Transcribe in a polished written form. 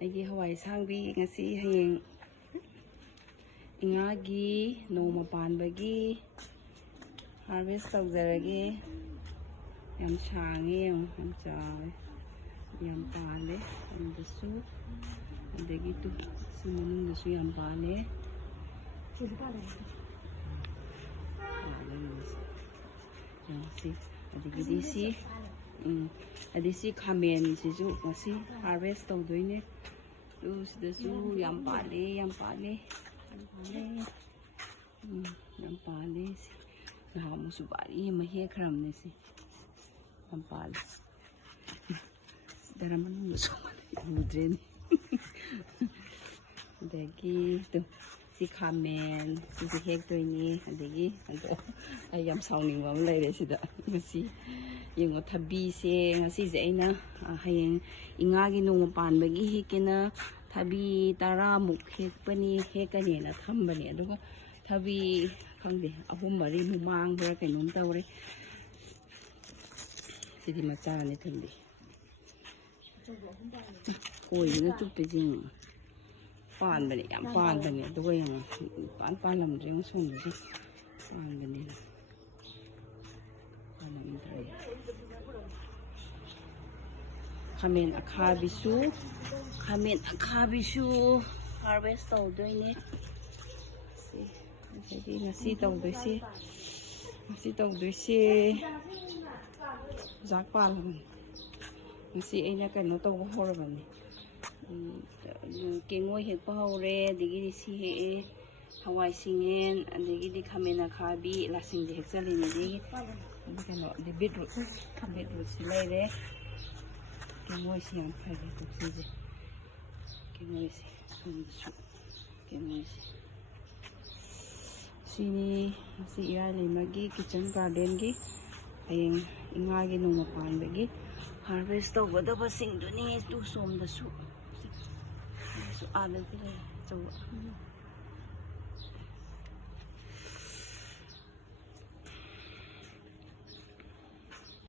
ꯑꯩꯒꯤ ꯍꯋꯥꯏ ꯑꯁꯥꯡꯕꯤ ꯉꯁꯤ ꯍꯌꯦꯡ ꯏꯉꯥꯒꯤ ꯅꯣꯡꯃ ꯄꯥꯟꯕꯒꯤ ꯍꯥꯔꯚꯦꯁ ꯇꯧꯖꯔꯒꯦ. ꯌꯥꯝ ꯁꯥꯡꯉꯦ, ꯌꯥꯝ ꯆꯥꯎꯋꯦ, ꯌꯥꯝ ꯄꯥꯜꯂꯦ. ꯑꯗꯨꯗꯁꯨ ꯑꯗꯒꯤ ꯁꯤ ꯃꯅꯨꯡꯗꯁꯨ ꯌꯥꯝ ꯄꯥꯜꯂꯦ. ꯑꯗꯒꯤꯗꯤ ꯁꯤ ꯈꯥꯃꯦꯟꯁꯤꯁꯨ ꯉꯁꯤ ꯍꯥꯔꯚꯦꯁ ꯇꯧꯗꯣꯏꯅꯦ. ꯁꯤꯗꯁꯨ ꯌꯥꯝ ꯄꯥꯜꯂꯦ, ꯌꯥꯝ ꯄꯥꯜꯂꯦ. ꯌꯥꯝ ꯄꯥꯜꯂꯦ. ꯅꯍꯥꯟꯃꯨꯛꯁꯨ ꯄꯥꯔꯤ ꯑꯃ ꯍꯦꯛꯈ꯭ꯔꯕꯅꯦ. ꯁꯤ ꯌꯥꯝ ꯄꯥꯜꯂꯦ. ꯗꯔꯥ ꯃꯅꯨꯡꯗꯁꯨ ꯎꯗ꯭ꯔꯦꯅꯦ. ꯑꯗꯒꯤ ꯁꯤ ꯈꯥꯃꯦꯟ ꯁꯤꯁꯦ ꯍꯦꯛꯇꯣꯏꯅꯤ. ꯑꯗꯒꯤ ꯑꯩ ꯌꯥꯝ ꯁꯥꯎꯅꯤꯡꯕ ꯑꯃ ꯂꯩꯔꯦ ꯁꯤꯗ. ꯉꯁꯤ ꯌꯦꯡꯉꯣ, ꯊꯕꯤꯁꯦ ꯉꯁꯤꯁꯦ ꯑꯩꯅ ꯍꯌꯦꯡ ꯏꯉꯥꯒꯤ ꯅꯣꯡꯃ ꯄꯥꯟꯕꯒꯤ ꯍꯦꯛꯀꯦꯅ ꯊꯕꯤ 10ꯃꯨꯛ ꯍꯦꯛꯀꯅꯦꯅ ꯊꯝꯕꯅꯦ. ꯑꯗꯨꯒ ꯊꯕꯤ ꯈꯪꯗꯦ 3-4ꯃꯨꯛ ꯃꯥꯡꯕ꯭ꯔꯥ ꯀꯩꯅꯣꯝ ꯇꯧꯔꯦ. ꯁꯤꯗꯤ ꯃꯆꯥꯅꯦ ꯊꯝꯕꯤ. ꯈꯣꯏꯗꯅ ꯆꯨꯞꯇꯣꯏꯁꯤ ꯄꯥꯟꯕꯅꯦ, ꯌꯥꯝ ꯄꯥꯟꯕꯅꯦ. ꯑꯗꯨꯒ ꯌꯦꯡꯉꯣ, ꯄꯥꯜꯂꯝꯗ꯭ꯔꯦ. ꯁꯣꯝꯗꯁꯨ ꯄꯥꯟꯕꯅꯦ. ꯄꯥꯜꯂꯝꯗ꯭ꯔꯦ. ꯈꯥꯃꯦꯟ ꯑꯈꯥꯕꯤꯁꯨ ꯍꯥꯔꯚꯦꯁ ꯇꯧꯗꯣꯏꯅꯦ. ꯑꯗꯒꯤ ꯉꯁꯤ ꯇꯧꯗꯣꯏꯁꯦ ꯆꯨꯖꯥꯛ ꯄꯥꯜꯂꯕꯅꯤ. ꯉꯁꯤ ꯑꯩꯅ ꯀꯩꯅꯣ ꯇꯧꯕ ꯍꯧꯔꯕꯅꯤ. ꯀꯦꯡꯉꯣꯏ ꯍꯦꯛꯄ ꯍꯧꯔꯦ. ꯑꯗꯒꯤꯗꯤ ꯁꯤ ꯍꯦꯛꯑꯦ, ꯍꯋꯥꯏ ꯁꯤꯡꯌꯦꯟ, ꯑꯗꯒꯤꯗꯤ ꯈꯥꯃꯦꯟ ꯑꯈꯥꯕꯤ, ꯂꯥꯁꯤꯡꯁꯦ ꯍꯦꯛꯆꯜꯂꯤꯅꯦ. ꯑꯗꯒꯤ ꯕꯤꯠꯔꯨꯠꯁꯤ ꯂꯩꯔꯦ. ꯀꯦꯡꯉꯣꯏꯁꯤ ꯌꯥꯝ ꯐꯔꯦ. ꯁꯤꯁꯦ ꯀꯦꯡꯉꯣꯏꯁꯤ, ꯁꯣꯝꯗꯁꯨ ꯀꯦꯡꯉꯣꯏꯁꯤ. ꯁꯤꯅꯤ ꯉꯁꯤ ꯏꯔꯥꯏꯂꯩꯃꯒꯤ ꯀꯤꯠꯆꯟ ꯒꯥꯔꯗꯦꯟꯒꯤ ꯍꯌꯦꯡ ꯏꯉꯥꯒꯤ ꯅꯣꯡꯃ ꯄꯥꯟꯕꯒꯤ ꯍꯥꯔꯚꯦꯁ ꯇꯧꯒꯗꯕꯁꯤꯡꯗꯨꯅꯤ. ꯁꯣꯝꯗꯁꯨ ꯑꯥꯗꯗꯤ ꯂꯩ ꯑꯆꯧꯕ.